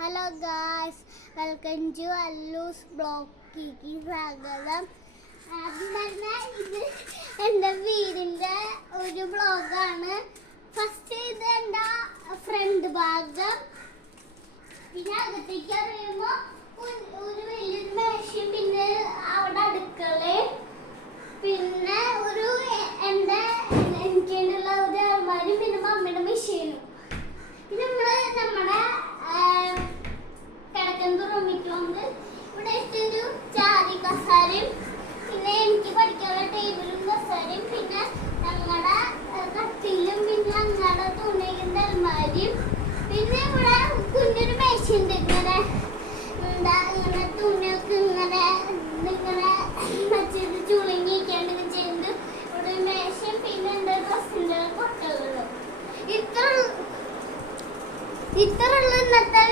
Hello guys, welcome to അല്ലൂസ് ബ്ലോഗിലേക്ക് സ്വാഗതം. ആദ്യം തന്നെ ഇത് എൻ്റെ വീടിൻ്റെ ഒരു ബ്ലോഗാണ്. ഫസ്റ്റ് ഇത് എൻ്റെ ഫ്രണ്ട് ഭാഗം. പിന്നെ അകത്തേക്ക് അറിയുമ്പോൾ ഒരു വലിയൊരു മേശയും പിന്നെ അവിടെ അടുക്കളയും പിന്നെ എനിക്കുള്ള ഒരു അലമാരയും പിന്നെ മമ്മിയുടെ മെഷീനും പിന്നെ നമ്മുടെ കിടക്കുന്ന റൂമിക്ക് വന്ന് ഇവിടെ ഇട്ടൊരു ചാരി കസാരയും പിന്നെ എനിക്ക് പഠിക്കാനുള്ള ടേബിളും കസാരയും പിന്നെ ഞങ്ങളുടെ കട്ടിലും പിന്നെ ഞങ്ങളുടെ തുണിയുടെ അലമാരിയും പിന്നെ ഇവിടെ കുഞ്ഞൊരു മേശയുണ്ട്. ഇങ്ങനെ തുണിയൊക്കെ ഇങ്ങനെ വെച്ചത് ചുളുങ്ങിക്കാണ്ട് ചെയ്ത് ഇവിടെ മേശയും പിന്നെ എൻ്റെ ഡ്രസ്സിൻ്റെ കൊട്ടകളും ഇത്രയുള്ള ഇന്നത്തെ